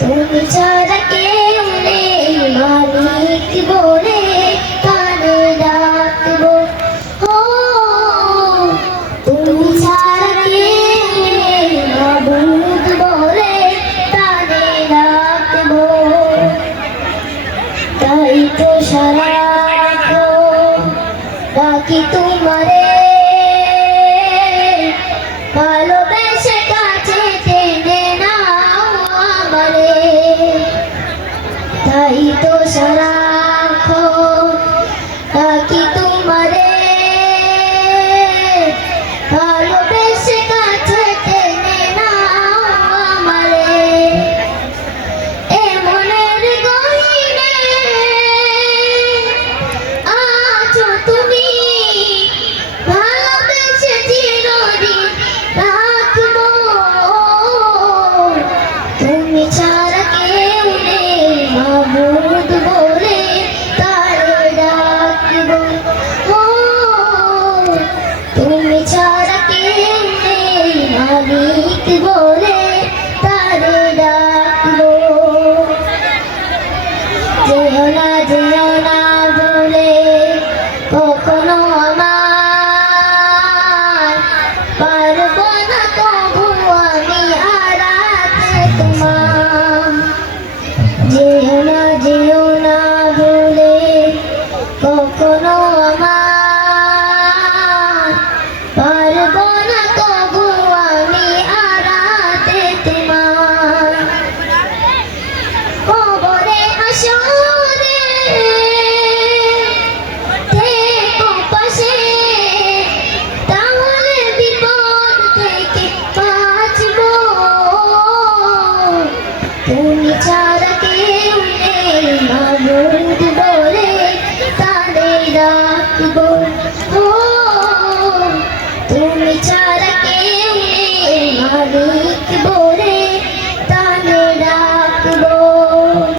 তুমি ছাড়া কেউ নেই মালিক বলে কানে ডাকবো। ও তুমি ছাড়া কেউ নেই মাবুদ বলে কানে ডাকবো। তাই তো সারাক্ষণ ডাকি তোমারে, ভালোবেসে কাছে টেনে নাও আমারে। তাই তো সারাক্ষণ ডাকি তোমারে, ভালোবেসে কাছে টেনে নাও আমারে। এ মনের গহীনে আছো তুমি, ভালোবেসে চিরদিন রাখবো। তুমি ছাড়া কেউ নেই মাবুদ বলে তারে ডাকবো। ও তুমি ছাড়া কেউ নেই মালিক বলে তারে ডাকবো। যেও না বলে কখনো আমার, পারবো না তবু আমি হারাতে তোমার। যেও না বলে কখনো আমার, পারবো না তবু আমি হারাতে তোমার। কবরে হাসরে থেকো পাশে, তাহলে বিপদ থেকে বাঁচবো। তুমি ছাড়া কেউ নেই মাবুদ বলে তারে ডাকবো। ও তুমি ছাড়া কেউ নেই মালিক